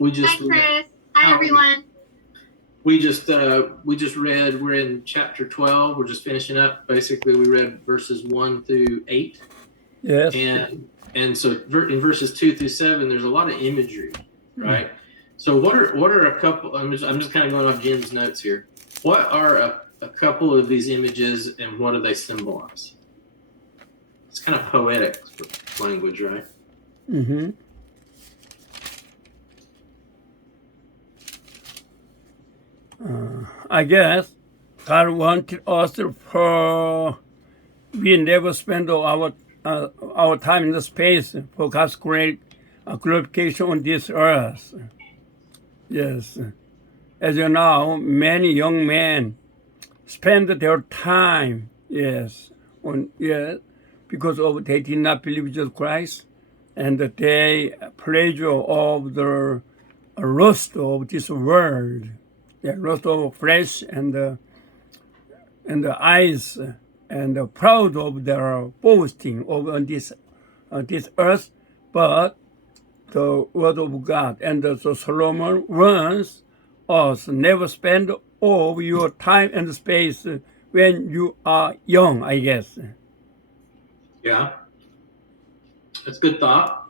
We just Hi, Chris. Hi, everyone. we just read. We're in chapter 12. We're just finishing up. Basically, we read verses 1 through 8. Yes. And so in verses 2 through 7, there's a lot of imagery, right? So what are a couple? I'm just kind of going off Jim's notes here. What are a couple of these images, and what do they symbolize? It's kind of poetic language, right? Mm-hmm. I guess God wanted us for we never spend our time in the space for God's great glorification on this earth. Yes, as you know, many young men spend their time, because of they did not believe in Jesus Christ, and they pleasure of the lust of this world. The lust of flesh and the eyes, and proud of their boasting on this earth, but the word of God. And so Solomon warns us, never spend all your time and space when you are young, I guess. Yeah, that's a good thought.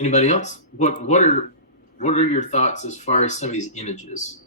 Anybody else? What are your thoughts as far as some of these images?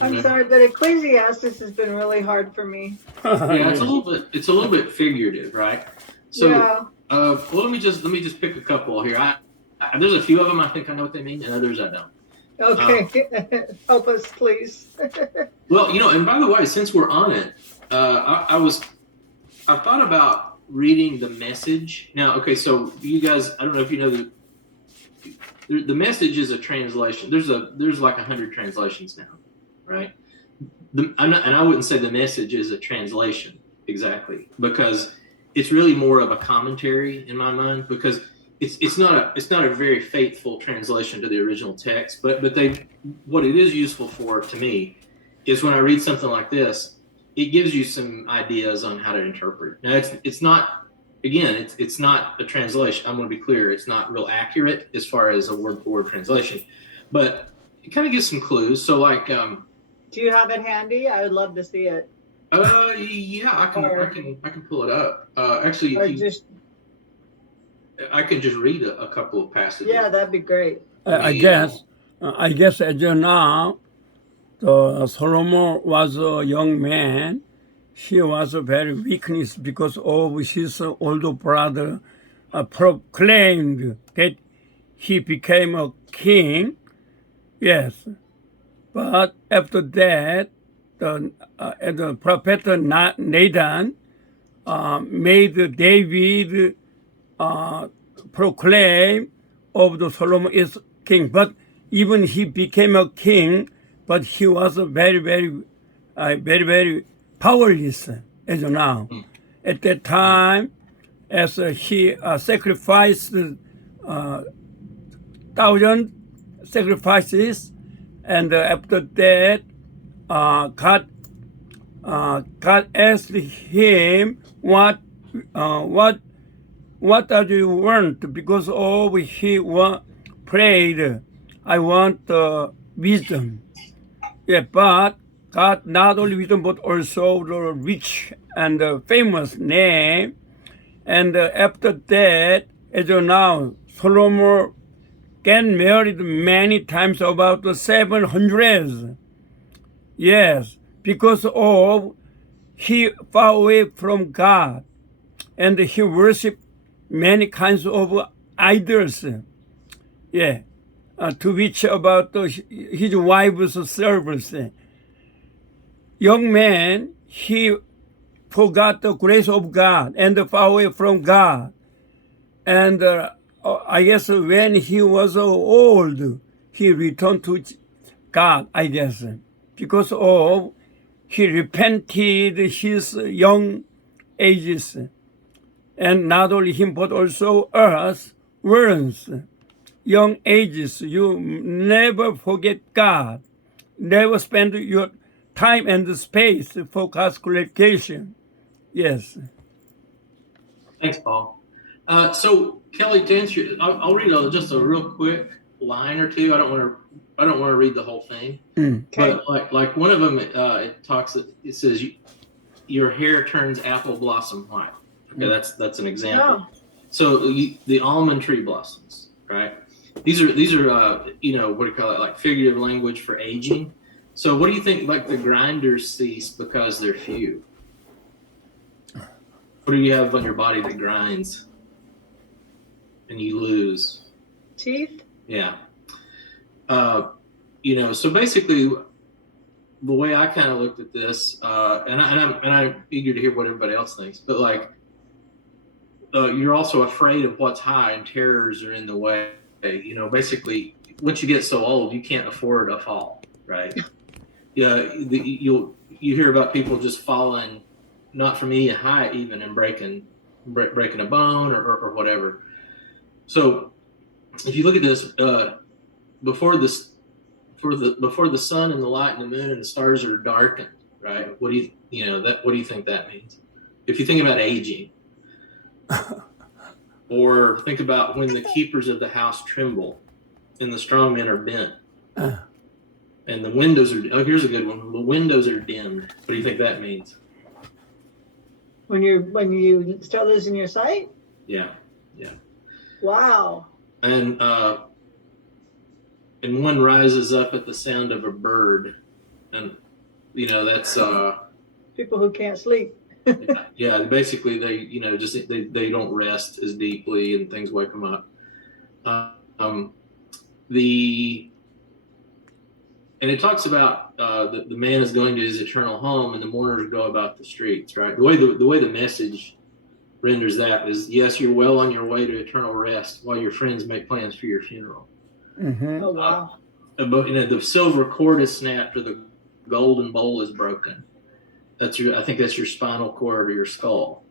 I'm sorry, but Ecclesiastes has been really hard for me. Yeah, it's a little bit figurative, right? So, yeah. Well, let me just pick a couple here. There's a few of them I think I know what they mean, and others I don't. Okay, help us, please. Well, and by the way, since we're on it, I thought about reading the Message. Now, okay, so you guys, I don't know if you know the Message is a translation. There's like 100 translations now, right? And I wouldn't say the Message is a translation exactly, because it's really more of a commentary in my mind, because it's not a very faithful translation to the original text, but what it is useful for to me is when I read something like this, it gives you some ideas on how to interpret. Now it's not, again, it's not a translation. I'm going to be clear, it's not real accurate as far as a word for word translation, but it kind of gives some clues. So like, do you have it handy? I would love to see it. Yeah, I can pull it up. Actually, I can just read a couple of passages. Yeah, that'd be great. I guess as you know, Solomon was a young man. He was very weakness because of his older brother proclaimed that he became a king. Yes, but after that, the prophet Nathan made David proclaim of the Solomon is king. But even he became a king, but he was very, very, very powerless as of now. At that time, as he sacrificed 1,000 sacrifices, and after that, God asked him, what do you want? Because he prayed, I want wisdom. Yeah, but God not only wisdom, but also the rich and famous name. And after that, as of now, Solomon get married many times, about 700. Yes, because of he far away from God, and he worshiped many kinds of idols. Yeah, to which about his wife's service. Young man, he forgot the grace of God and far away from God. And I guess when he was old, he returned to God, I guess, because of he repented his young ages, and not only him but also us, worms, young ages. You never forget God, never spend your time and space for God's glorification. Yes. Thanks, Paul. So Kelly, to answer, I'll read just a real quick line or two. I don't want to read the whole thing, but like one of them, it talks. It says, "Your hair turns apple blossom white." Okay, that's an example. So the almond tree blossoms, right? These are what do you call it? Like figurative language for aging. So what do you think? Like the grinders cease because they're few. What do you have on your body that grinds and you lose? Teeth? Yeah. So basically the way I kind of looked at this, and I'm eager to hear what everybody else thinks, but like, you're also afraid of what's high and terrors are in the way. Basically once you get so old, you can't afford a fall, right? Yeah. You hear about people just falling, not from any height even, and breaking a bone or whatever. So if you look at this, before the sun and the light and the moon and the stars are darkened, right? What do you think that means? If you think about aging, or think about when the keepers of the house tremble and the strong men are bent, and the windows are, here's a good one, the windows are dimmed. What do you think that means? When you start losing your sight? Yeah. Wow. And one rises up at the sound of a bird, and that's people who can't sleep. yeah. Basically, they don't rest as deeply, and things wake them up. And it talks about the man is going to his eternal home, and the mourners go about the streets. Right. The way the message renders that is, yes, you're well on your way to eternal rest, while your friends make plans for your funeral. Mm-hmm. Oh wow. But the silver cord is snapped, or the golden bowl is broken. I think that's your spinal cord or your skull.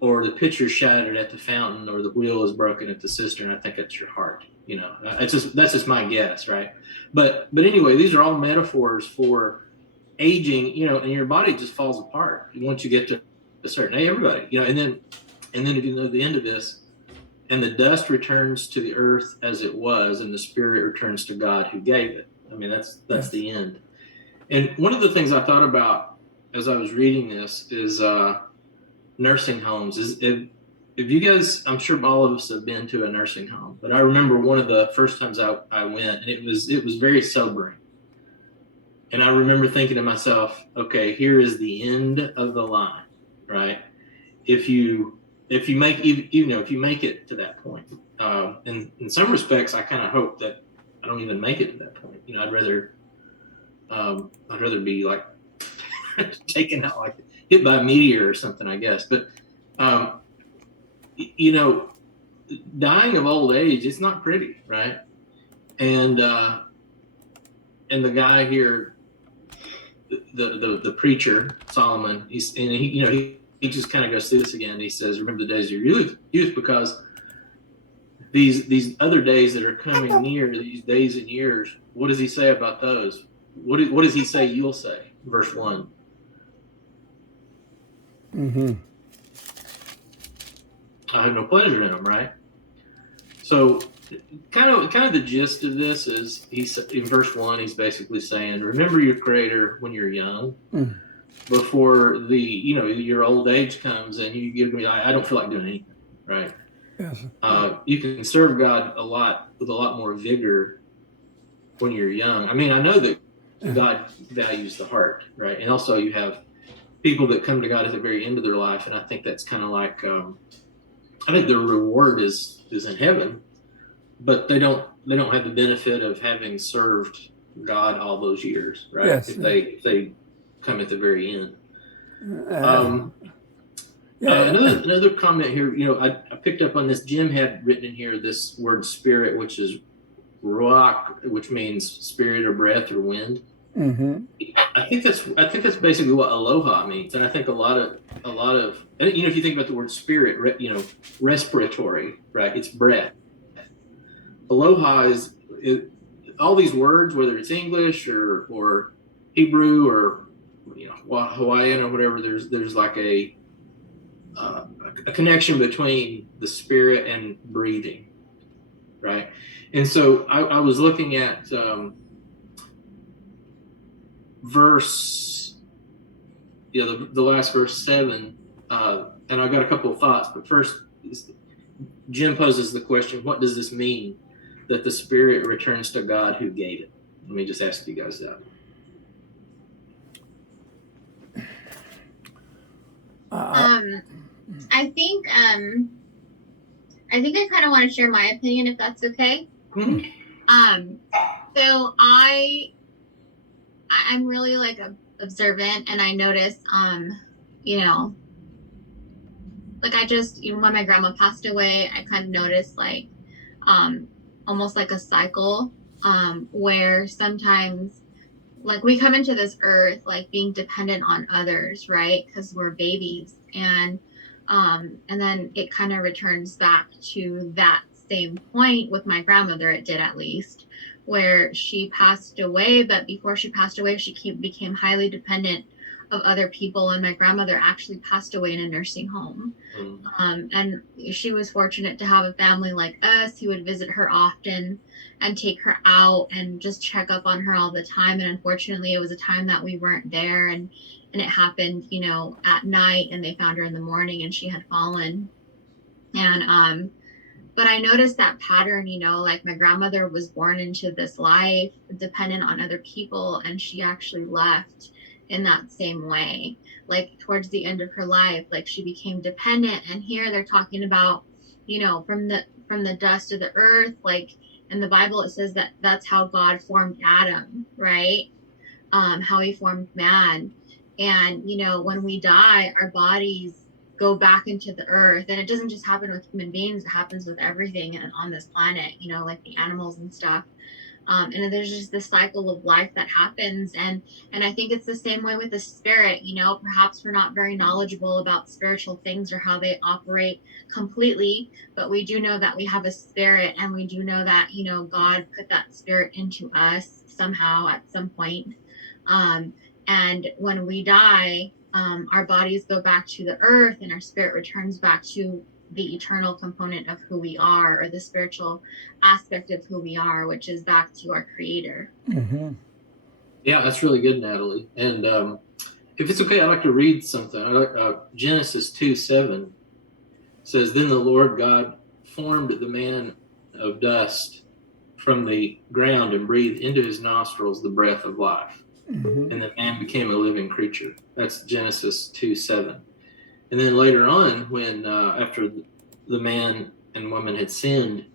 Or the pitcher shattered at the fountain, or the wheel is broken at the cistern. I think that's your heart. That's just my guess, right? But anyway, these are all metaphors for aging. And your body just falls apart once you get to a certain age. Everybody, and then if you know the end of this, and the dust returns to the earth as it was, and the spirit returns to God who gave it. I mean, that's the end. And one of the things I thought about as I was reading this is nursing homes. If you guys, I'm sure all of us have been to a nursing home, but I remember one of the first times I went, and it was very sobering. And I remember thinking to myself, okay, here is the end of the line, right? If you make if you make it to that point, and in some respects, I kind of hope that I don't even make it to that point. I'd rather be like taken out, like hit by a meteor or something, I guess. But dying of old age, it's not pretty, right? And the guy here, the preacher Solomon, he just kind of goes through this again. He says, "Remember the days of your youth, because these other days that are coming near, these days and years." What does he say about those? What does he say you'll say? Verse 1. Mm-hmm. I have no pleasure in them, right? So kind of the gist of this is, in verse 1, he's basically saying, remember your Creator when you're young, before your old age comes and you give me, I don't feel like doing anything, right? Yes. You can serve God with a lot more vigor when you're young. I mean, I know that God values the heart, right? And also you have people that come to God at the very end of their life, and I think that's kind of like, I think their reward is in heaven, but they don't have the benefit of having served God all those years, right? Yes. If they come at the very end. Another comment here, I picked up on this. Jim had written in here this word spirit, which is ruach, which means spirit or breath or wind. Mm-hmm. I think that's basically what aloha means, and I think a lot of and, if you think about the word spirit, respiratory, right? It's breath. Aloha is all these words, whether it's English or Hebrew or Hawaiian or whatever. There's like a connection between the spirit and breathing, right? And so I was looking at verse, the last verse 7, and I've got a couple of thoughts. But first, Jim poses the question: what does this mean that the spirit returns to God who gave it? Let me just ask you guys that. I think I kind of want to share my opinion, if that's okay. Mm-hmm. So I'm really like observant, and I notice, like I just, when my grandma passed away, I kind of noticed like, almost like a cycle, where sometimes like we come into this earth like being dependent on others, right? Because we're babies, and then it kind of returns back to that same point with my grandmother. It did, at least, where she passed away, but before she passed away, she became highly dependent of other people, and my grandmother actually passed away in a nursing home. And she was fortunate to have a family like us who would visit her often and take her out and just check up on her all the time. And unfortunately, it was a time that we weren't there, and it happened, at night, and they found her in the morning and she had fallen. And but I noticed that pattern, like my grandmother was born into this life dependent on other people, and she actually left in that same way. Like towards the end of her life, like she became dependent. And here they're talking about, from the dust of the earth, like in the Bible it says that that's how God formed Adam, right? How he formed man. And when we die, our bodies go back into the earth, and it doesn't just happen with human beings, it happens with everything on this planet, like the animals and stuff. And there's just this cycle of life that happens, and I think it's the same way with the spirit. Perhaps we're not very knowledgeable about spiritual things or how they operate completely, but we do know that we have a spirit, and we do know that God put that spirit into us somehow at some point. And when we die, our bodies go back to the earth, and our spirit returns back to the eternal component of who we are, or the spiritual aspect of who we are, which is back to our Creator. Mm-hmm. Yeah, that's really good, Natalie. And if it's okay, I'd like to read something. Genesis 2:7 says, "Then the Lord God formed the man of dust from the ground and breathed into his nostrils the breath of life. Mm-hmm. And the man became a living creature." That's Genesis 2:7. And then later on, when after the man and woman had sinned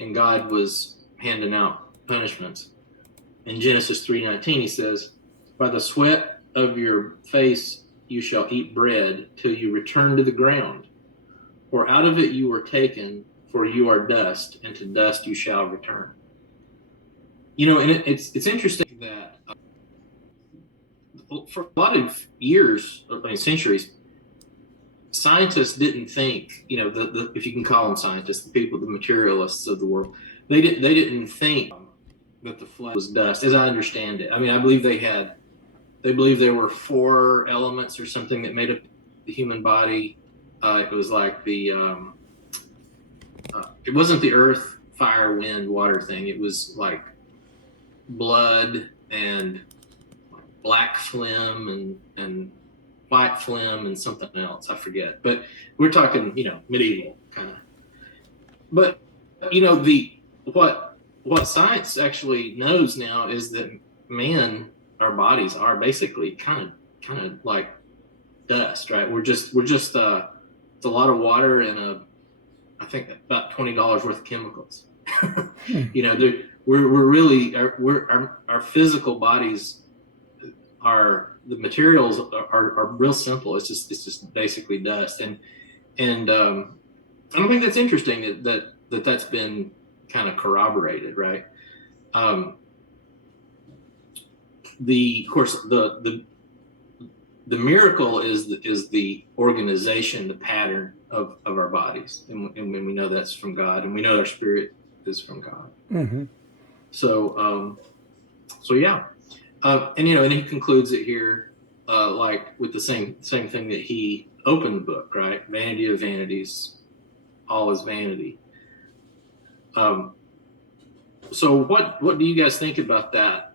and God was handing out punishments, in Genesis 3:19 he says, "By the sweat of your face you shall eat bread till you return to the ground, for out of it you were taken, for you are dust, and to dust you shall return." And it's interesting that for a lot of years, centuries, scientists didn't think, the if you can call them scientists, the people, the materialists of the world, they didn't think that the flesh was dust, as I understand it. I mean, I believe they believe there were 4 elements or something that made up the human body. It was like it wasn't the earth, fire, wind, water thing. It was like blood and black phlegm and white phlegm and something else. I forget, but we're talking, medieval kind of. But what science actually knows now is that our bodies are basically kind of like dust, right? We're just it's a lot of water and I think about $20 worth of chemicals. We're really our physical bodies are, the materials are real simple. It's just basically dust, and I don't think that's interesting that's been kind of corroborated, right? Of course, the miracle is the organization, the pattern of our bodies, and we know that's from God, and we know our spirit is from God. Mm-hmm. So yeah, and and he concludes it here, like with the same thing that he opened the book, right? Vanity of vanities, all is vanity. So what do you guys think about that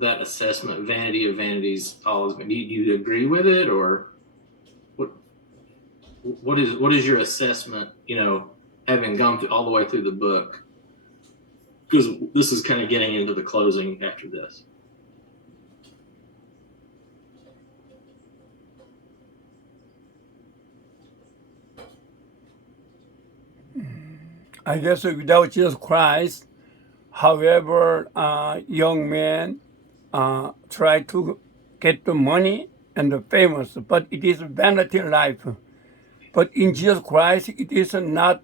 assessment? Vanity of vanities, all is vanity. Do you agree with it, or what is your assessment? Having gone all the way through the book, because this is kind of getting into the closing after this. I guess without Jesus Christ, however, young men try to get the money and the famous, but it is vanity life. But in Jesus Christ, it is not,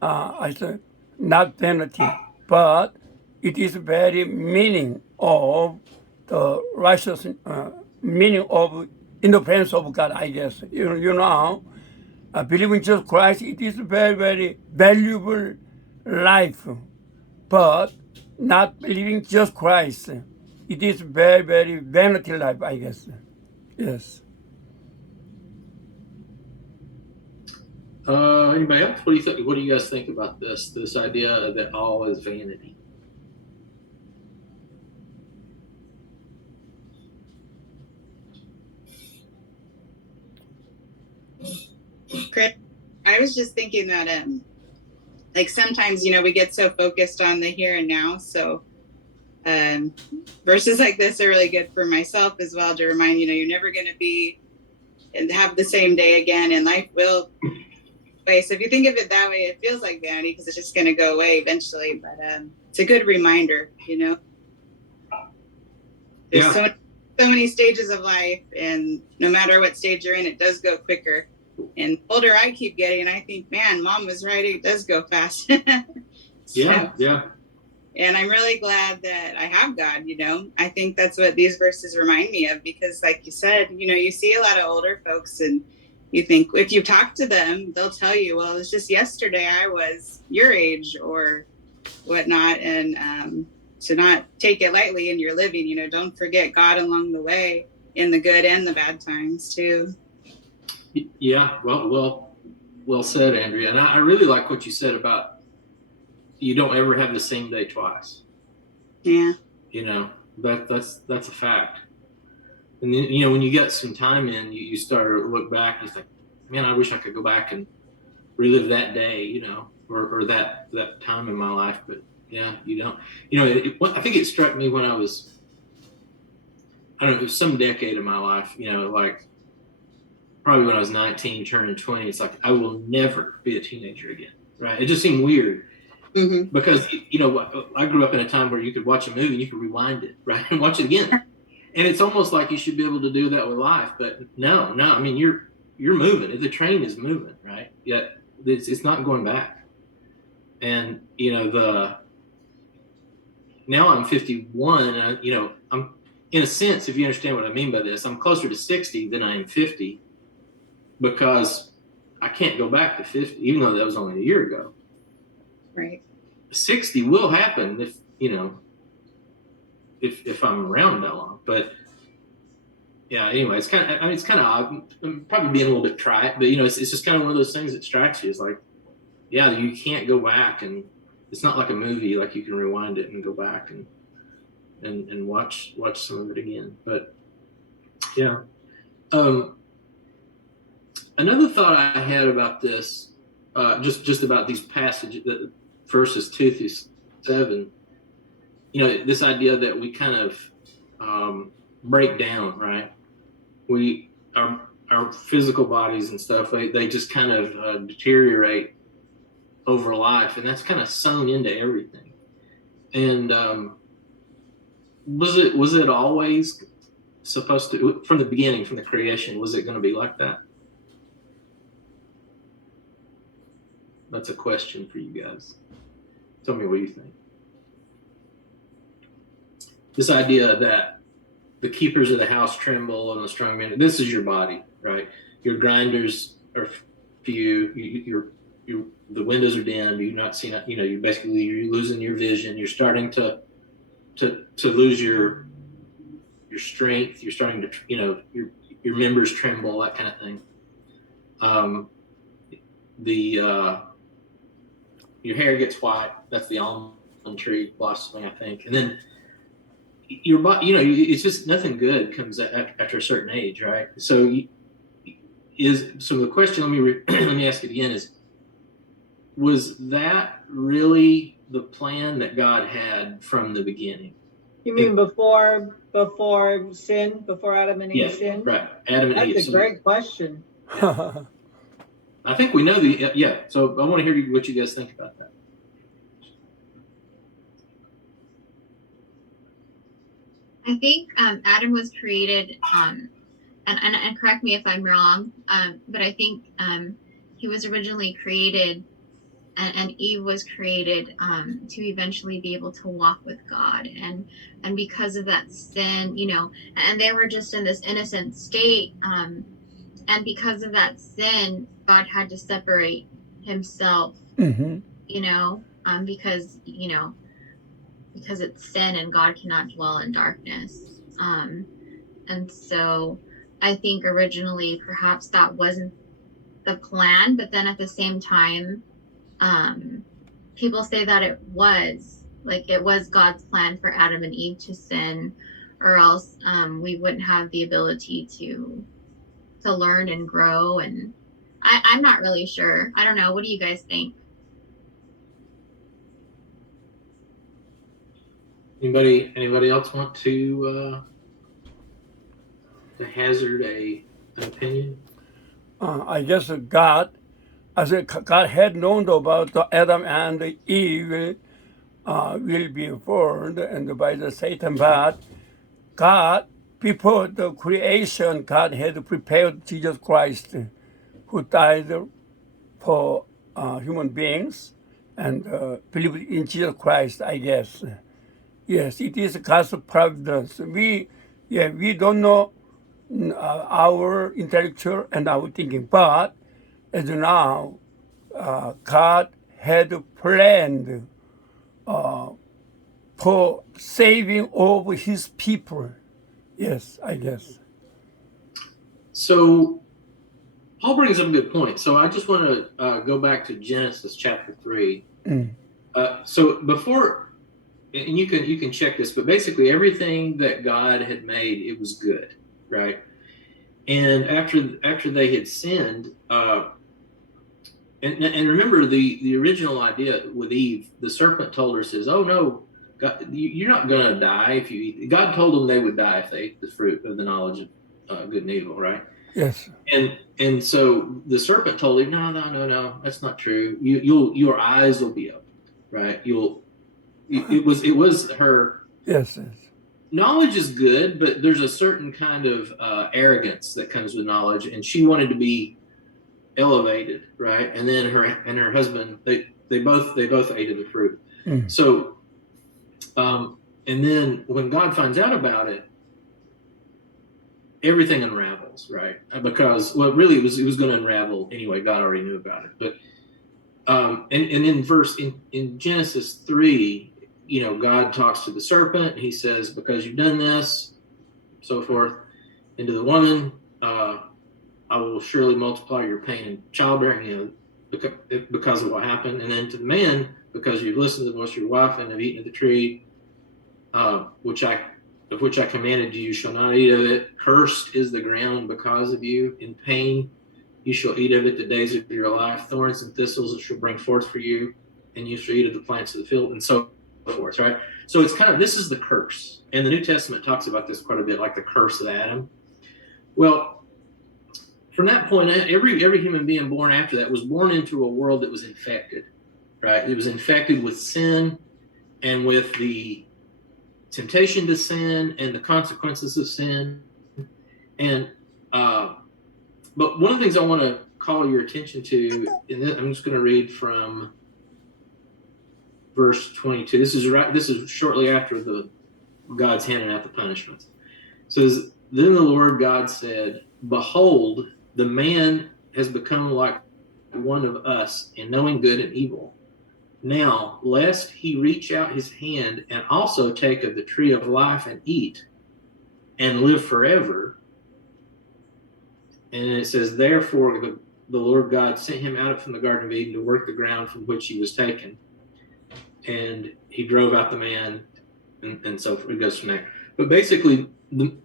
I said, not vanity, but it is very meaning of the righteous, meaning of in the presence of God. I guess believing in Jesus Christ, it is very, very valuable life, but not believing just Christ, it is very, very vanity life, I guess. Yes. Anybody else? What do you think? What do you guys think about this idea that all is vanity? Chris, I was just thinking that like sometimes we get so focused on the here and now, so verses like this are really good for myself as well, to remind you're never going to be and have the same day again, and life will way. So if you think of it that way, it feels like vanity because it's just going to go away eventually, but it's a good reminder. There's so many stages of life, and no matter what stage you're in, it does go quicker. And the older I keep getting, I think, man, Mom was right. It does go fast. Yeah. And I'm really glad that I have God. I think that's what these verses remind me of, because like you said, you see a lot of older folks and you think if you talk to them, they'll tell you, well, it's just yesterday I was your age or whatnot. And to not take it lightly in your living, don't forget God along the way in the good and the bad times too. Yeah. Well said, Andrea. And I really like what you said about you don't ever have the same day twice. Yeah. That's a fact. And then, when you get some time in, you start to look back and it's like, man, I wish I could go back and relive that day, or that time in my life. But yeah, you don't. I think it struck me when I was, I don't know, it was some decade of my life, like probably when I was 19, turning 20. It's like I will never be a teenager again, right? It just seemed weird. Mm-hmm. Because I grew up in a time where you could watch a movie and you could rewind it, right, and watch it again, and it's almost like you should be able to do that with life. But no, I mean you're moving. The train is moving, right? Yet it's not going back. And now I'm 51, and I'm in a sense, if you understand what I mean by this, I'm closer to 60 than I am 50, because I can't go back to 50, even though that was only a year ago. Right. 60 will happen if if I'm around that long. But yeah, anyway, it's kind of odd. I'm probably being a little bit trite, but it's just kind of one of those things that strikes you. It's like, yeah, you can't go back, and it's not like a movie, like you can rewind it and go back and watch some of it again. But yeah, another thought I had about this, just about these passages, verses 2 through 7. This idea that we kind of break down, right? Our physical bodies and stuff, they just kind of deteriorate over life, and that's kind of sewn into everything. And was it always supposed to, from the beginning, from the creation, was it going to be like that? That's a question for you guys. Tell me what you think. This idea that the keepers of the house tremble and the strong man. This is your body, right? Your grinders are few. The windows are dim. You're not seeing. You're losing your vision. You're starting to lose your strength. You're starting to your members tremble, that kind of thing. Your hair gets white. That's the almond tree blossoming, I think. And then your body, it's just nothing good comes after a certain age, right? So the question, let me ask it again, is, was that really the plan that God had from the beginning? You mean before sin, before Adam and Eve sinned? Right. Adam and Eve. That's a great question. I think we know so I want to hear what you guys think about that. I think Adam was created, and correct me if I'm wrong, but I think he was originally created, and Eve was created to eventually be able to walk with God, and because of that sin, and they were just in this innocent state, and because of that sin, God had to separate himself, Mm-hmm. because it's sin and God cannot dwell in darkness. And so I think originally perhaps that wasn't the plan, but then at the same time, people say that it was God's plan for Adam and Eve to sin, or else we wouldn't have the ability to learn and grow. And I'm not really sure. I don't know. What do you guys think? Anybody else want to hazard an opinion? I guess God had known about Adam and Eve will be formed and by the Satan, but God, before the creation, God had prepared Jesus Christ, who died for human beings, and believed in Jesus Christ, I guess. Yes, it is God's providence. We don't know our intellectual and our thinking, but as now, God had planned for saving of His people. Yes, I guess. So Paul brings up a good point. So I just want to go back to Genesis chapter 3. So before, and you can check this, but basically everything that God had made, it was good, right? And after they had sinned, and remember the original idea with Eve, the serpent told her, says, "Oh no, God, you're not going to die if you eat." God told them they would die if they ate the fruit of the knowledge of good and evil, right? Yes. And so the serpent told him, no, that's not true. Your eyes will be opened, right? It was her. Yes. Knowledge is good, but there's a certain kind of arrogance that comes with knowledge, and she wanted to be elevated, right? And then her husband, they both ate of the fruit. So, and then when God finds out about it, everything unravels, right? Because really it was going to unravel anyway. God already knew about it, but and in Genesis 3, God talks to the serpent. He says, "Because you've done this, so forth, and to the woman, I will surely multiply your pain in childbearing, because of what happened. And then to the man, because you've listened to the voice of your wife and have eaten of the tree, of which I commanded you shall not eat of it. Cursed is the ground because of you. In pain you shall eat of it the days of your life. Thorns and thistles it shall bring forth for you, and you shall eat of the plants of the field," and so forth, right? So it's this is the curse. And the New Testament talks about this quite a bit, like the curse of Adam. Well, from that point, every human being born after that was born into a world that was infected, right? It was infected with sin and with the temptation to sin and the consequences of sin. And but one of the things I want to call your attention to, and I'm just going to read from verse 22. This is shortly after God's handing out the punishments. It says, then the Lord God said, behold, the man has become like one of us in knowing good and evil. Now, lest he reach out his hand and also take of the tree of life and eat and live forever. And it says, therefore, the Lord God sent him out from the Garden of Eden to work the ground from which he was taken. And he drove out the man, and so it goes from there. But basically, the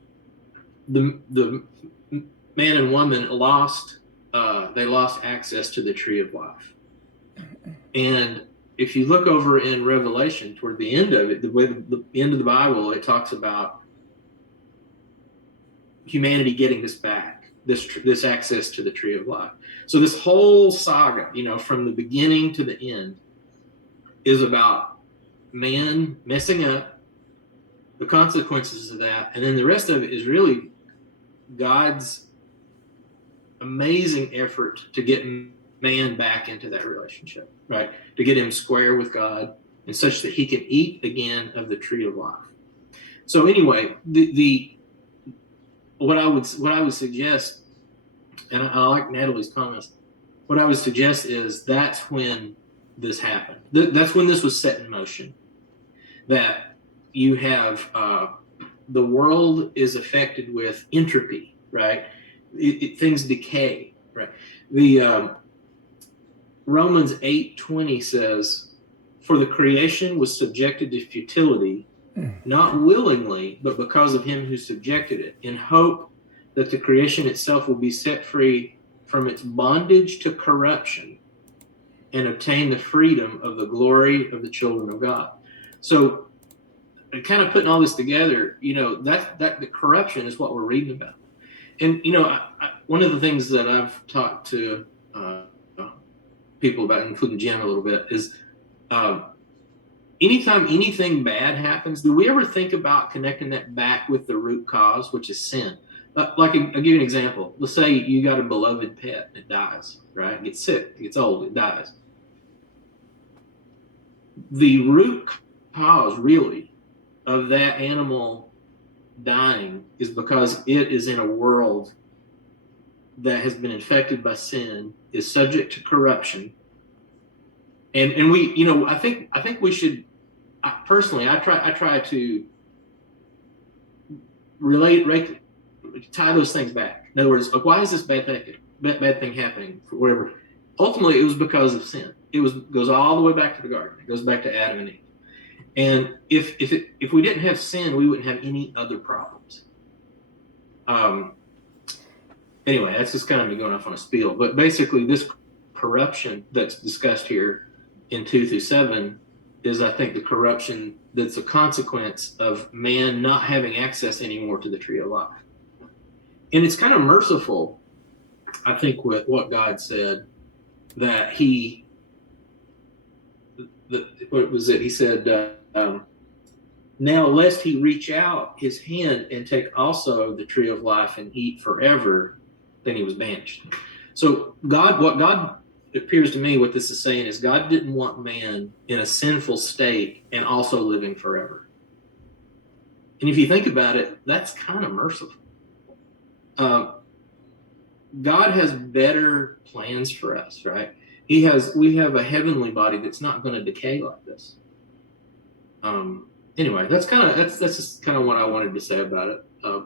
man and woman lost access to the tree of life. And if you look over in Revelation, toward the end of it, the end of the Bible, it talks about humanity getting this back, this access to the tree of life. So this whole saga, from the beginning to the end, is about man messing up, the consequences of that, and then the rest of it is really God's amazing effort to get man back into that relationship, right? To get him square with God, and such that he can eat again of the tree of life. So anyway, what I would suggest, and I like Natalie's comments, what I would suggest is that's when this happened. That's when this was set in motion. That you have the world is affected with entropy, right? Things decay, right? The Romans 8:20 says, "For the creation was subjected to futility, not willingly, but because of him who subjected it, in hope that the creation itself will be set free from its bondage to corruption and obtain the freedom of the glory of the children of God." So, kind of putting all this together, that the corruption is what we're reading about. And one of the things that I've talked to people about, including Jim a little bit, is anytime anything bad happens, do we ever think about connecting that back with the root cause, which is sin? I'll give you an example. Let's say you got a beloved pet, it dies, right? It gets sick, it gets old, it dies. The root cause, really, of that animal dying is because it is in a world that has been infected by sin, is subject to corruption, and we, I think we should. Personally, I try to tie those things back. In other words, why is this bad thing happening? For whatever. Ultimately, it was because of sin. It goes all the way back to the garden. It goes back to Adam and Eve. And if we didn't have sin, we wouldn't have any other problems. Anyway, that's just kind of me going off on a spiel. But basically, this corruption that's discussed here in 2-7 is, I think, the corruption that's a consequence of man not having access anymore to the tree of life. And it's kind of merciful, I think, with what God said, that what was it? He said, now lest he reach out his hand and take also of the tree of life and eat forever, then he was banished. So what God appears to me, what this is saying is God didn't want man in a sinful state and also living forever. And if you think about it, that's kind of merciful. God has better plans for us, right? We have a heavenly body that's not going to decay like this. Anyway, that's just kind of what I wanted to say about it. I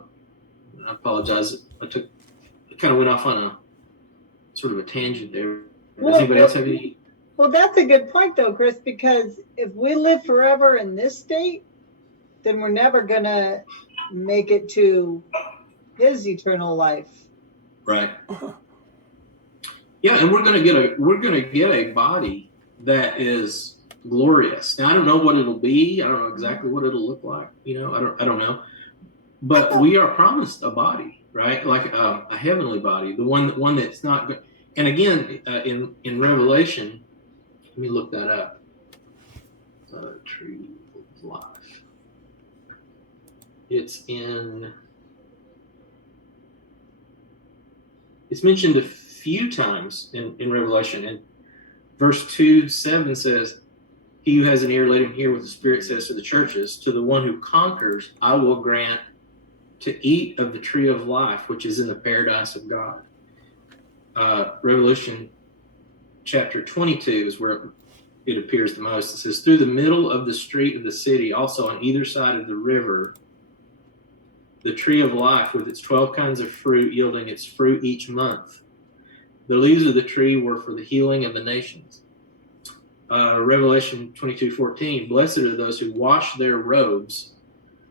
apologize. I kind of went off on a sort of a tangent there. Does anybody else have any? Well, that's a good point, though, Chris, because if we live forever in this state, then we're never going to make it to his eternal life. Right. Yeah, and we're going to get a body that is glorious. Now, I don't know what it'll be. I don't know exactly what it'll look like. I don't know. But we are promised a body, right? Like a heavenly body, the one that's not good. And again, in Revelation, let me look that up. Tree of life. It's mentioned a few times in Revelation. And verse 2:7 says, He who has an ear, let him hear what the Spirit says to the churches. To the one who conquers, I will grant to eat of the tree of life, which is in the paradise of God. Revelation chapter 22 is where it appears the most. It says, through the middle of the street of the city, also on either side of the river, the tree of life with its 12 kinds of fruit, yielding its fruit each month. The leaves of the tree were for the healing of the nations. Revelation 22:14, blessed are those who wash their robes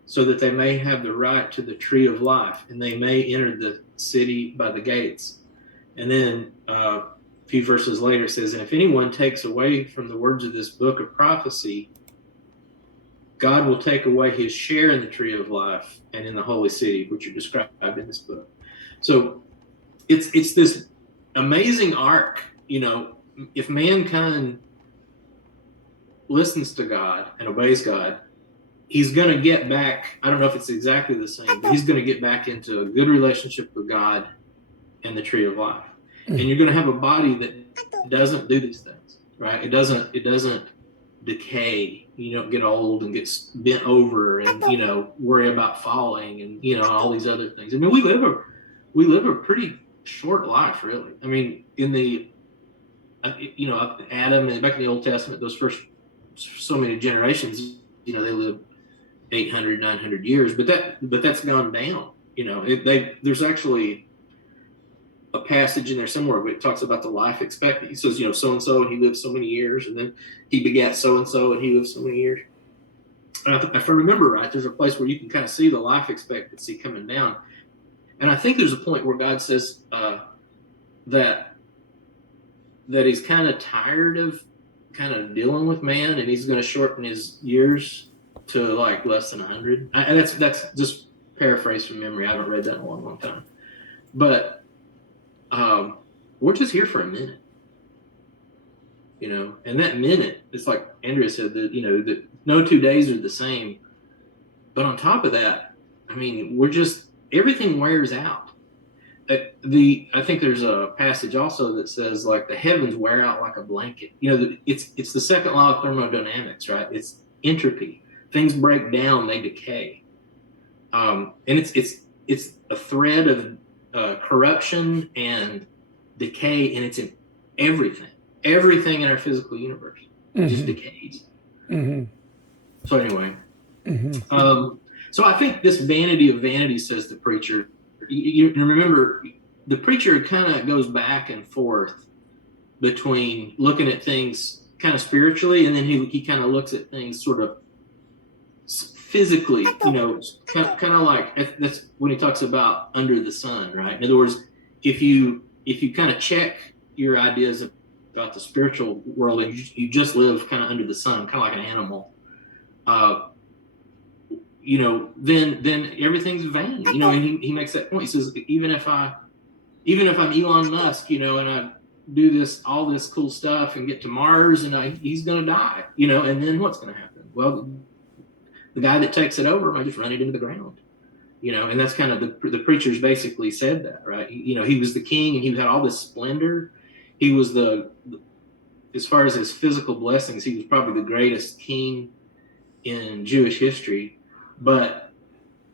so that they may have the right to the tree of life, and they may enter the city by the gates. And then a few verses later it says, and if anyone takes away from the words of this book of prophecy, God will take away his share in the tree of life and in the holy city, which are described in this book. So it's this amazing arc. You know, if mankind listens to God and obeys God, he's going to get back. I don't know if it's exactly the same, but he's going to get back into a good relationship with God and the tree of life. And you're going to have a body that doesn't do these things, right? It doesn't decay. You don't get old and get bent over and, you know, worry about falling and, you know, all these other things. I mean, we live a pretty short life, really. I mean, in the, you know, Adam and back in the Old Testament, those first so many generations, you know, they lived 800, 900 years, but that's gone down. You know, there's actually a passage in there somewhere where it talks about the life expectancy. He says, you know, so-and-so, and he lived so many years, and then he begat so-and-so, and he lived so many years. And if I remember right, there's a place where you can kind of see the life expectancy coming down. And I think there's a point where God says that he's kind of tired of kind of dealing with man, and he's going to shorten his years to like less than 100. And that's just paraphrase from memory. I haven't read that in a long, long time. But we're just here for a minute, you know, and that minute, it's like Andrea said, that, you know, that no 2 days are the same. But on top of that, I mean, everything wears out. I think there's a passage also that says like the heavens wear out like a blanket. You know, it's the second law of thermodynamics, right? It's entropy. Things break down, they decay. And it's a thread of corruption and decay, and it's in everything in our physical universe. It just decays. So anyway, so I think this vanity of vanity, says the preacher. You remember, the preacher kind of goes back and forth between looking at things kind of spiritually, and then he kind of looks at things sort of physically, you know, kind of like, that's when he talks about under the sun, right? In other words, if you kind of check your ideas about the spiritual world and you just live kind of under the sun, kind of like an animal, you know, then everything's vain, you know. And he makes that point. He says, even if I'm Elon Musk, you know, and I do all this cool stuff and get to Mars, and he's going to die, you know, and then what's going to happen? Well, the guy that takes it over might just run it into the ground, you know. And that's kind of the preachers basically said that, right? You know, he was the king and he had all this splendor. He was as far as his physical blessings, he was probably the greatest king in Jewish history. But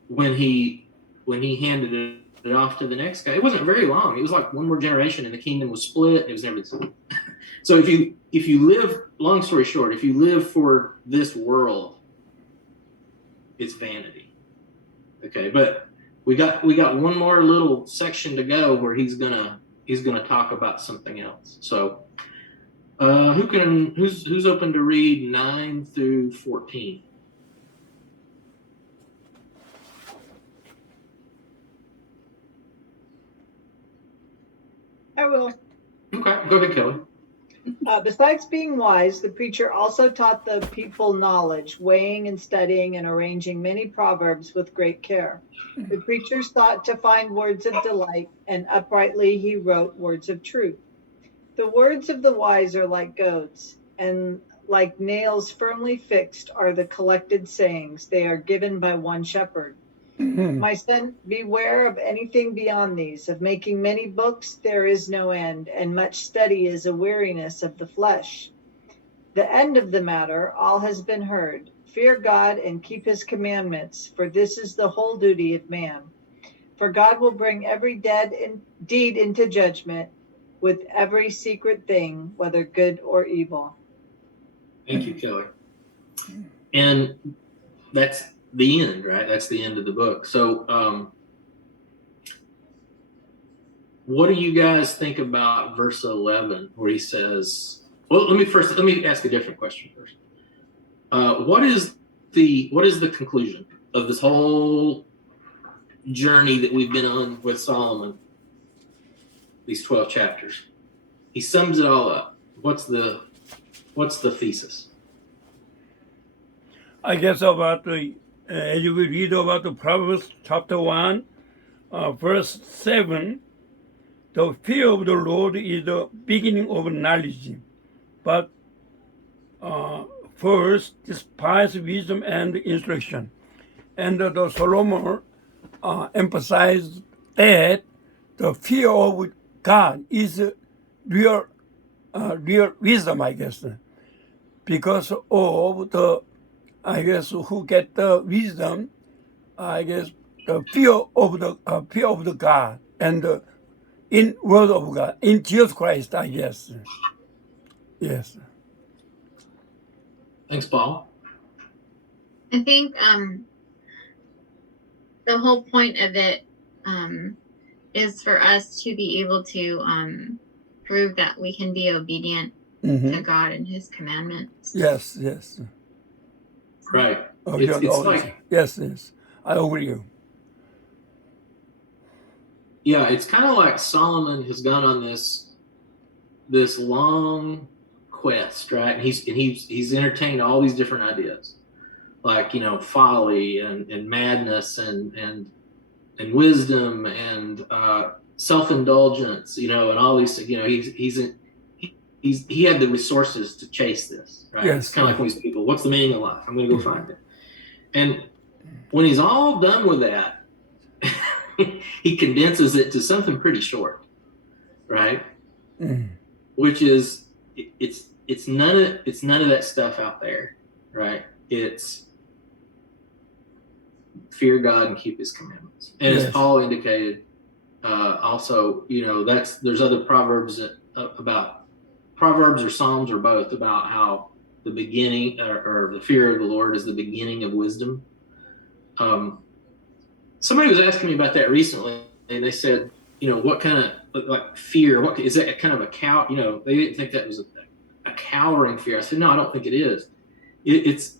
when he handed it off to the next guy, it wasn't very long. It was like one more generation and the kingdom was split. It was everything. So if you live, long story short, if you live for this world, it's vanity. Okay, but we got one more little section to go where he's gonna talk about something else. So who's open to read 9 through 14? I will. Okay, go ahead, Kelly. Besides being wise, the preacher also taught the people knowledge, weighing and studying and arranging many proverbs with great care. The preacher sought to find words of delight, and uprightly he wrote words of truth. The words of the wise are like goads, and like nails firmly fixed are the collected sayings. They are given by one shepherd. My son, beware of anything beyond these. Of making many books there is no end, and much study is a weariness of the flesh. The end of the matter, all has been heard. Fear God and keep his commandments, for this is the whole duty of man. For God will bring every deed into judgment with every secret thing, whether good or evil. Thank you, Kelly. And that's the end, right? That's the end of the book. So, what do you guys think about verse 11, where he says, well, let me ask a different question first. What is the conclusion of this whole journey that we've been on with Solomon, these 12 chapters? He sums it all up. What's the thesis? I guess about the, as you will read about the Proverbs chapter 1, verse 7, the fear of the Lord is the beginning of knowledge, but first despise wisdom and instruction. And the Solomon emphasized that the fear of God is real wisdom, I guess, because of the, I guess, who get the wisdom, I guess, the fear of the God and the in word of God, in Jesus Christ, I guess. Yes. Thanks, Paul. I think the whole point of it is for us to be able to prove that we can be obedient to God and his commandments. Yes, yes. Right. Oh, It's like, yes, I agree. yeah, it's kind of like Solomon has gone on this long quest, right? And he's entertained all these different ideas, like, folly and madness and wisdom and self-indulgence, and all these things. He had the resources to chase this, right? Yes. It's kind of like these people. What's the meaning of life? I'm going to go find it. And when he's all done with that, he condenses it to something pretty short, right? Which is it's none of that stuff out there, right? It's fear God and keep his commandments. And as Paul indicated, also, there's other proverbs or Psalms or both about how the beginning or the fear of the Lord is the beginning of wisdom. Somebody was asking me about that recently, and they said, what kind of like fear? What is that? Kind of a cow? They didn't think that was a cowering fear. I said, no, I don't think it is. It's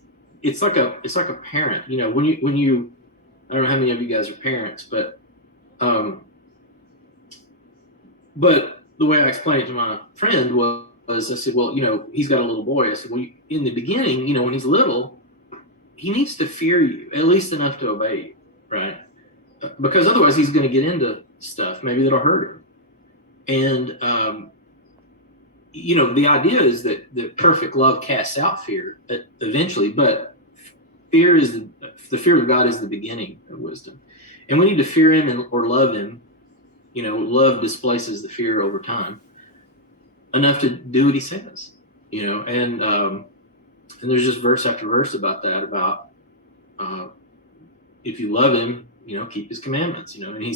like a parent. When you I don't know how many of you guys are parents, but the way I explained it to my friend was I said, well, he's got a little boy. I said, well, in the beginning, when he's little, he needs to fear you at least enough to obey you, right? Because otherwise he's going to get into stuff maybe that'll hurt him. And the idea is that the perfect love casts out fear eventually, but fear is the fear of God is the beginning of wisdom, and we need to fear him or love him. Love displaces the fear over time enough to do what he says. And there's just verse after verse about that. About if you love him, keep his commandments. And he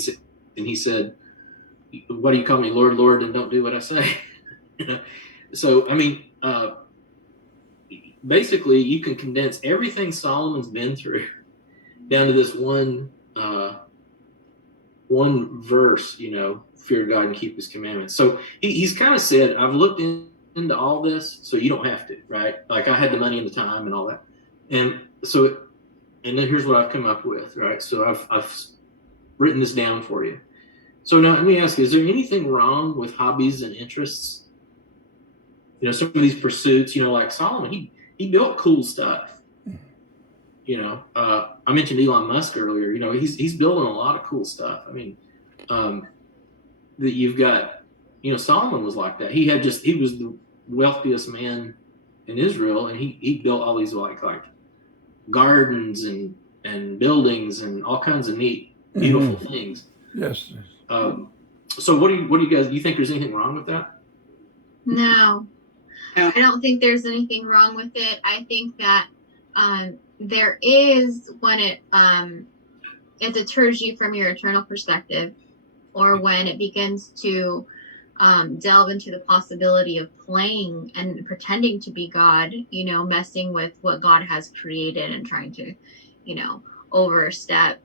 said, "Why do you call me Lord, Lord, and don't do what I say?" So I mean, basically, you can condense everything Solomon's been through down to this one verse, fear God and keep his commandments. So he's kind of said, I've looked into all this, so you don't have to, right? Like I had the money and the time and all that. And then here's what I've come up with, right? So I've written this down for you. So now let me ask you, is there anything wrong with hobbies and interests? Some of these pursuits, like Solomon, he built cool stuff. I mentioned Elon Musk earlier. He's building a lot of cool stuff. I mean, that you've got, Solomon was like that. He was the wealthiest man in Israel, and he built all these like gardens and buildings and all kinds of neat, beautiful things. Yes. So what do you guys? Do you think there's anything wrong with that? No. No. I don't think there's anything wrong with it. I think that there is when it deters you from your eternal perspective, or when it begins to delve into the possibility of playing and pretending to be God, messing with what God has created and trying to, overstep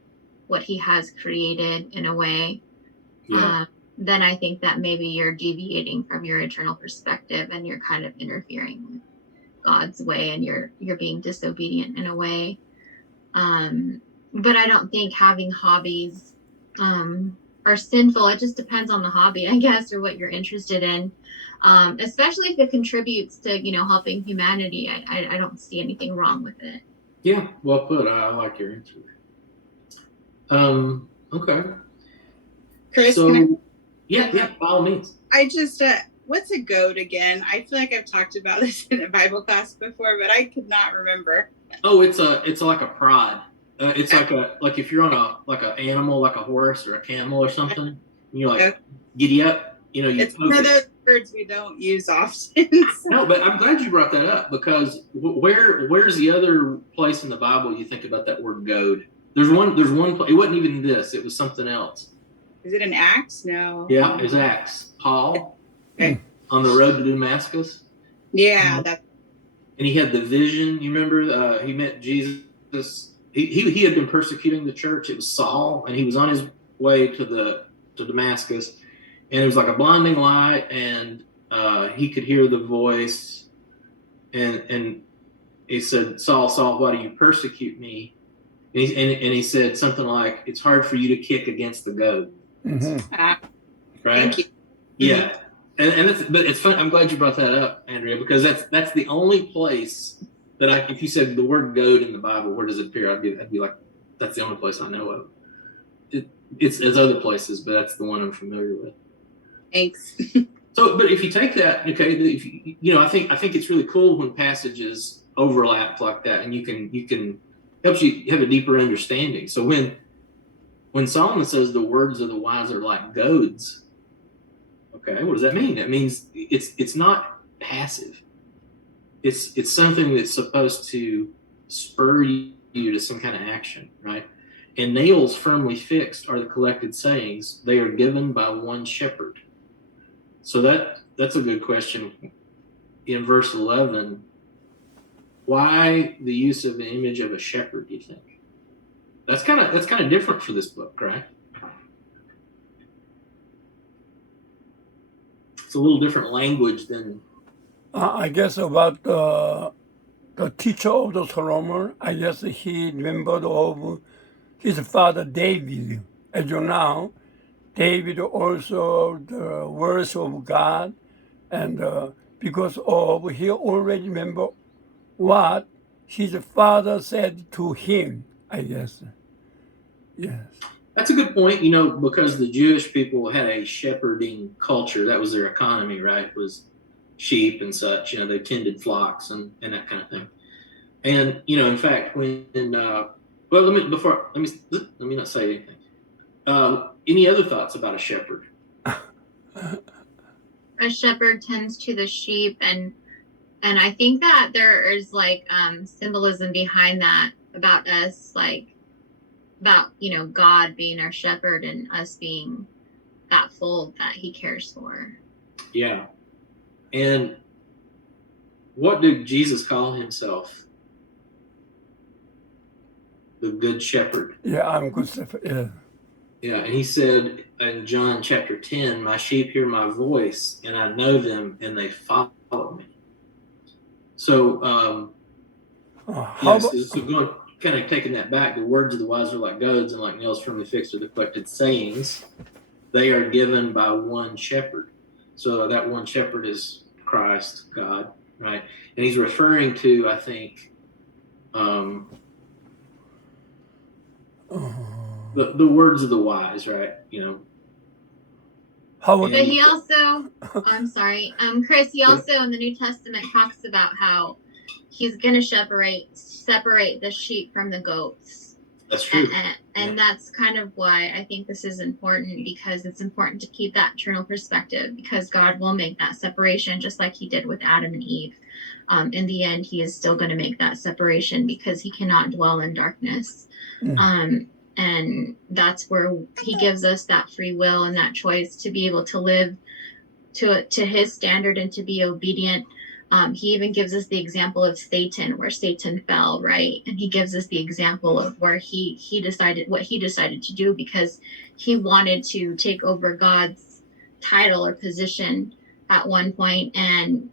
what he has created in a way. Yeah. Then I think that maybe you're deviating from your eternal perspective and you're kind of interfering with God's way, and you're being disobedient in a way. But I don't think having hobbies are sinful. It just depends on the hobby, I guess, or what you're interested in. Especially if it contributes to, helping humanity. I don't see anything wrong with it. Yeah, well put. I like your answer. Okay. Chris, So, can yeah, by all means. I just, what's a goat again? I feel like I've talked about this in a Bible class before, but I could not remember. Oh, it's like a prod. It's like if you're on an animal, like a horse or a camel or something, and you're like giddy up, you It's poke one of it. those words we don't use often. No, but I'm glad you brought that up, because where's the other place in the Bible you think about that word goad? There's one. It wasn't even this. It was something else. Is it an axe? No. Yeah, it's Acts. Paul Okay. on the road to Damascus. Yeah, that's And he had the vision. You remember? He met Jesus. He had been persecuting the church. It was Saul, and he was on his way to Damascus, and it was like a blinding light, and he could hear the voice, and he said, "Saul, Saul, why do you persecute me?" And he said something like, "It's hard for you to kick against the goad." Mm-hmm. Right? Thank you. Yeah. And but it's fun. I'm glad you brought that up, Andrea, because that's the only place that if you said the word goad in the Bible, where does it appear? I'd be like, that's the only place I know of. It's other places, but that's the one I'm familiar with. Thanks. So, but if you take that, okay, if I think it's really cool when passages overlap like that, and you can helps you have a deeper understanding. So when Solomon says the words of the wise are like goads, okay, what does that mean? That means it's not passive. It's something that's supposed to spur you to some kind of action, right? And nails firmly fixed are the collected sayings. They are given by one shepherd. So that's a good question. In verse 11, why the use of the image of a shepherd, do you think? That's kind of different for this book, right? It's a little different language than. I guess about the teacher of the Solomon, I guess he remembered of his father David. As you know, David also the words of God, and because of he already remember what his father said to him, I guess. Yes. That's a good point, because the Jewish people had a shepherding culture. That was their economy, right? Was sheep and such. They tended flocks and that kind of thing. And in fact, when well, let me not say anything. Any other thoughts about a shepherd? A shepherd tends to the sheep, and I think that there is like symbolism behind that about us, like about God being our shepherd and us being that fold that he cares for. Yeah. And what did Jesus call himself? The good shepherd. Yeah, I'm good shepherd. Yeah. Yeah, and he said in John chapter 10, "My sheep hear my voice, and I know them, and they follow me." So, so going, kind of taking that back, the words of the wise are like goads, and like nails firmly fixed are the collected sayings. They are given by one shepherd. So that one shepherd is Christ, God, right? And he's referring to, I think, the words of the wise, right? How? But he also, I'm sorry, Chris. He also in the New Testament talks about how he's going to separate the sheep from the goats. That's true. And that's kind of why I think this is important, because it's important to keep that eternal perspective, because God will make that separation just like he did with Adam and Eve. In the end, he is still going to make that separation because he cannot dwell in darkness. And that's where he gives us that free will and that choice to be able to live to his standard and to be obedient. He even gives us the example of Satan, where Satan fell, right? And he gives us the example of where he decided what he decided to do, because he wanted to take over God's title or position at one point. And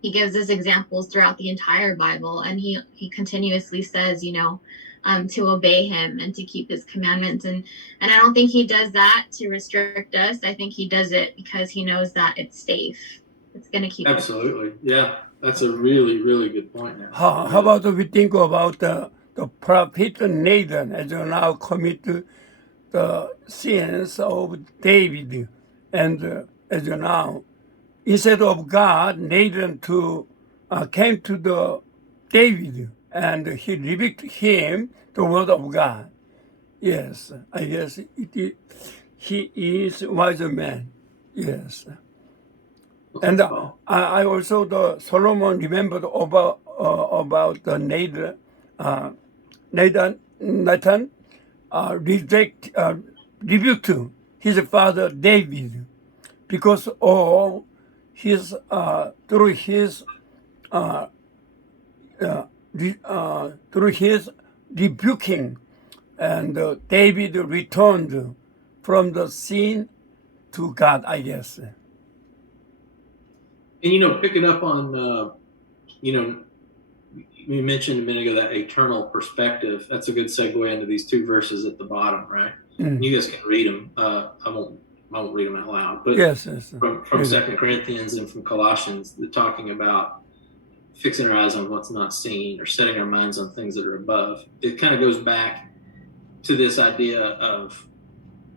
he gives us examples throughout the entire Bible, and he continuously says, to obey him and to keep his commandments. And I don't think he does that to restrict us. I think he does it because he knows that it's safe. It's going to keep Absolutely. Yeah. That's a really, really good point now. How about we think about the prophet Nathan as you now commit the sins of David, and as you now, instead of God, Nathan came to the David and he rebuked him the word of God. Yes, I guess he is a wise man. Yes. And I also Solomon remembered about the Nathan rebuked his father David because of his through his rebuking, and David returned from the sin to God, I guess. And picking up on you mentioned a minute ago that eternal perspective. That's a good segue into these two verses at the bottom, right? You guys can read them. I won't read them out loud, but yes. From 2 Corinthians and from Colossians, they're talking about fixing our eyes on what's not seen, or setting our minds on things that are above. It kind of goes back to this idea of,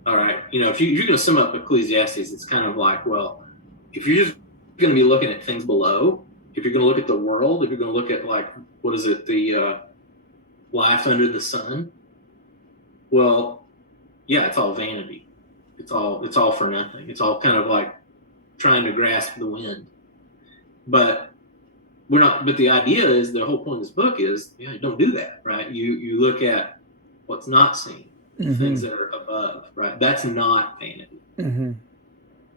all right, if you're going to sum up Ecclesiastes, it's kind of like, well, if you're just going to be looking at things below, if you're going to look at the world, if you're going to look at the life under the sun, well, yeah, it's all vanity. It's all for nothing. It's all kind of like trying to grasp the wind. But we're not. But the idea is, the whole point of this book is, don't do that, right? You look at what's not seen, things that are above, right? That's not vanity.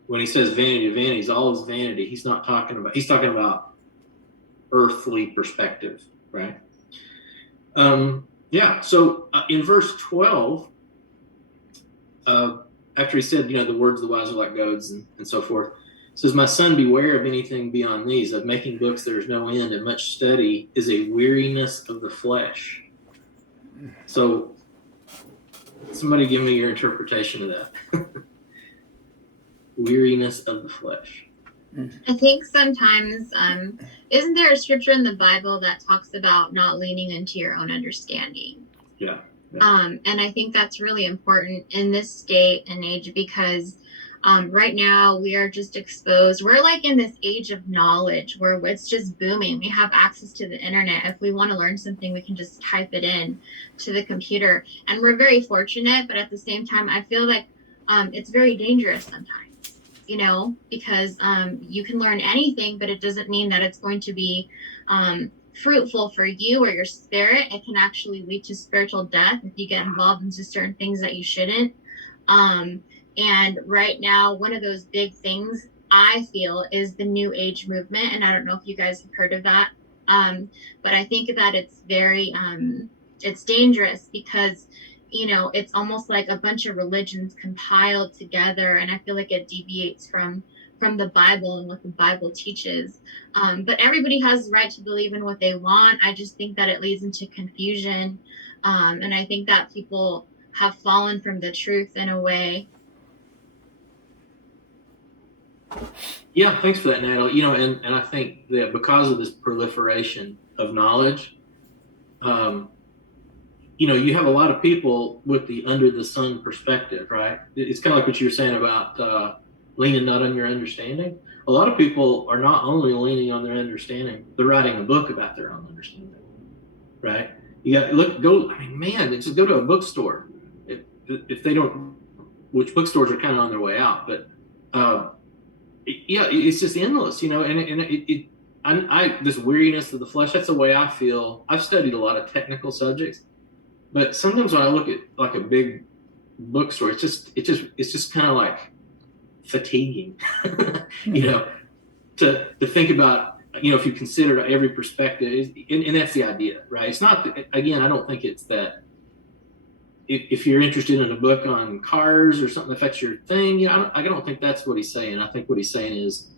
When he says vanity of vanities, all is vanity. He's talking about earthly perspective, right? So in verse 12, after he said, the words of the wise are like goads and so forth, it says, my son, beware of anything beyond these. Of making books there is no end, and much study is a weariness of the flesh. So somebody give me your interpretation of that. Weariness of the flesh. I think sometimes, isn't there a scripture in the Bible that talks about not leaning into your own understanding? Yeah. And I think that's really important in this day and age, because right now we are just exposed. We're like in this age of knowledge where it's just booming. We have access to the internet. If we want to learn something, we can just type it in to the computer. And we're very fortunate, but at the same time, I feel like it's very dangerous sometimes. Because you can learn anything, but it doesn't mean that it's going to be fruitful for you or your spirit. It can actually lead to spiritual death if you get involved into certain things that you shouldn't. And right now, one of those big things I feel is the New Age movement. And I don't know if you guys have heard of that. But I think that it's very, it's dangerous because it's almost like a bunch of religions compiled together, and I feel like it deviates from the Bible and what the Bible teaches. But everybody has the right to believe in what they want. I just think that it leads into confusion, and I think that people have fallen from the truth in a way. Yeah, thanks for that, Natalie. And I think that because of this proliferation of knowledge, you have a lot of people with the under the sun perspective, right? It's kind of like what you were saying about leaning not on your understanding. A lot of people are not only leaning on their understanding, they're writing a book about their own understanding, right? You got go. I mean, man, just go to a bookstore. If they don't, which bookstores are kind of on their way out, but it's just endless, and this weariness of the flesh. That's the way I feel. I've studied a lot of technical subjects, but sometimes when I look at like a big bookstore, it's just kind of like fatiguing, to think about, if you consider every perspective, and that's the idea, right? It's not, again, I don't think it's that if you're interested in a book on cars or something that affects your thing, I don't think that's what he's saying. I think what he's saying is,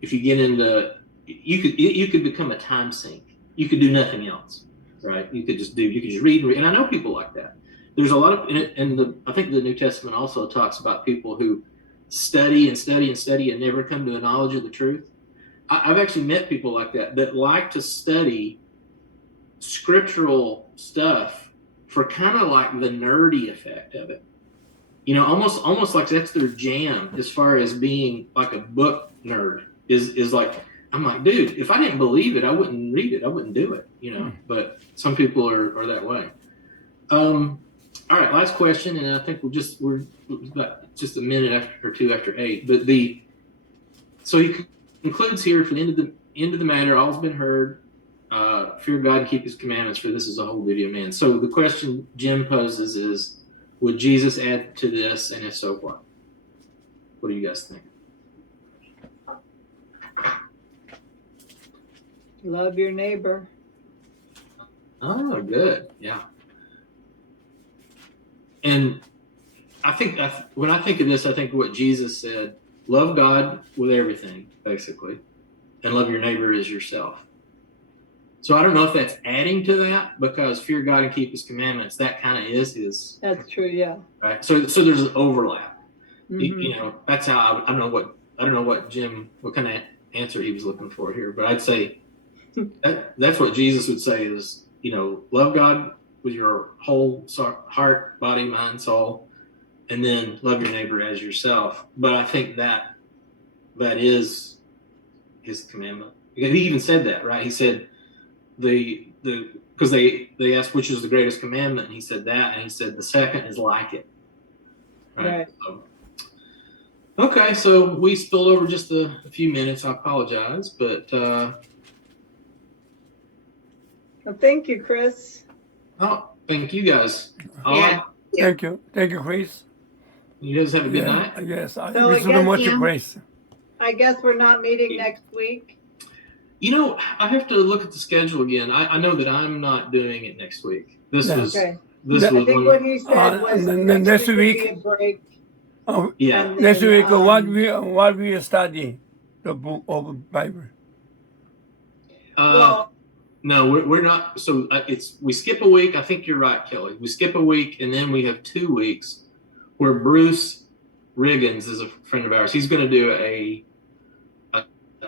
if you get into, you could become a time sink. You could do nothing else, right? You could just read, and I know people like that. There's a lot of, I think the New Testament also talks about people who study and study and study and never come to a knowledge of the truth. I've actually met people like that like to study scriptural stuff for kind of like the nerdy effect of it. Almost like that's their jam as far as being like a book nerd is like, I'm like, dude, if I didn't believe it, I wouldn't read it. I wouldn't do it, but some people are that way. All right, last question. And I think we're about just a minute or two after 8, but so he concludes here, for the end of the matter, all's been heard. Fear God and keep his commandments, for this is the whole duty of man. So the question Jim poses is, would Jesus add to this, and if so, what? What do you guys think? Love your neighbor. Oh, good. Yeah. And I think when I think of this, I think what Jesus said: love God with everything, basically, and love your neighbor as yourself. So I don't know if that's adding to that, because fear God and keep his commandments, that kind of is his. That's true, yeah. Right. So there's an overlap. Mm-hmm. That's how I don't know what Jim, what kind of answer he was looking for here, but I'd say that's what Jesus would say is, love God with your whole heart, body, mind, soul, and then love your neighbor as yourself. But I think that is his commandment. He even said that, right? He said because they asked which is the greatest commandment, and he said that, and he said the second is like it. Right. So, okay, so we spilled over just a few minutes. I apologize, but well, thank you, Chris. Oh, thank you guys. Yeah. Thank you, Chris. You guys have a good night. Yes, I So wish you much Yeah. grace. I guess we're not meeting next week. I have to look at the schedule again. I know that I'm not doing it next week. This Yeah. was Okay. this I was I think one. what he said was and then next next week week- would be a break. Oh, Yeah. And next then, week, what we study the book of Bible. Well, No, we're not. So we skip a week. I think you're right, Kelly. We skip a week, and then we have 2 weeks where Bruce Riggins is a friend of ours. He's going to do a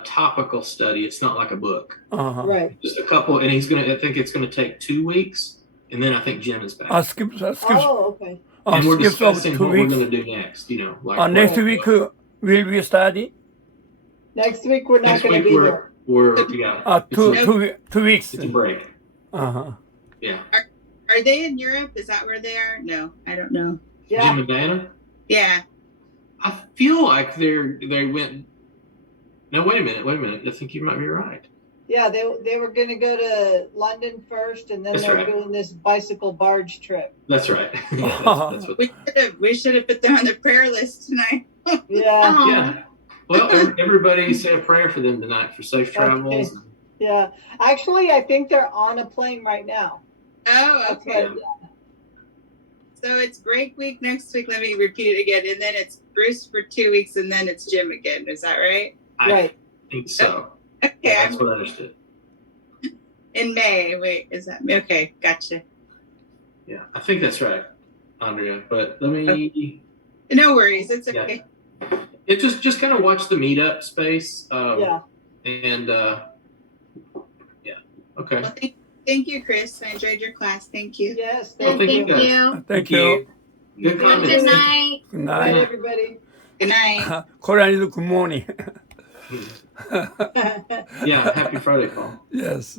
topical study. It's not like a book. right. Just a couple, and I think it's going to take 2 weeks, and then I think Jim is back. Skip. Oh, okay. And we're Skip of discussing 2 what weeks. we're going to do next. Like Next week, will we study? Next week we're not next going to week be there. we're yeah. It's 2 weeks. It's a break. Yeah. Are they in Europe? Is that where they are? No, I don't know. Yeah. Jim and Diana. Yeah. I feel like they went. No, wait a minute. I think you might be right. Yeah, they were going to go to London first, and then That's they're right. doing this bicycle barge trip. That's right. Yeah, that's what. We should have put them on the prayer list tonight. Yeah. Oh, Yeah. Well, everybody say a prayer for them tonight for safe travels. Okay. Yeah. Actually, I think they're on a plane right now. Oh, That's okay. right. So it's break week next week. Let me repeat it again. And then it's Bruce for 2 weeks, and then it's Jim again. Is that right? I think so. Okay. Yeah, that's what I understood. In May. Wait, is that okay? Gotcha. Yeah, I think that's right, Andrea. But let me. No worries. It's Yeah. okay. It just kind of watch the meetup space. Yeah. And yeah. Okay. Well, thank you, Chris. I enjoyed your class. Thank you. Yes. Well, thank thank you, guys. you. Thank you. Good Have a comments. good night. Good Good night, night. everybody. Good night. Korean is good morning. Yeah. Happy Friday, Paul. Yes.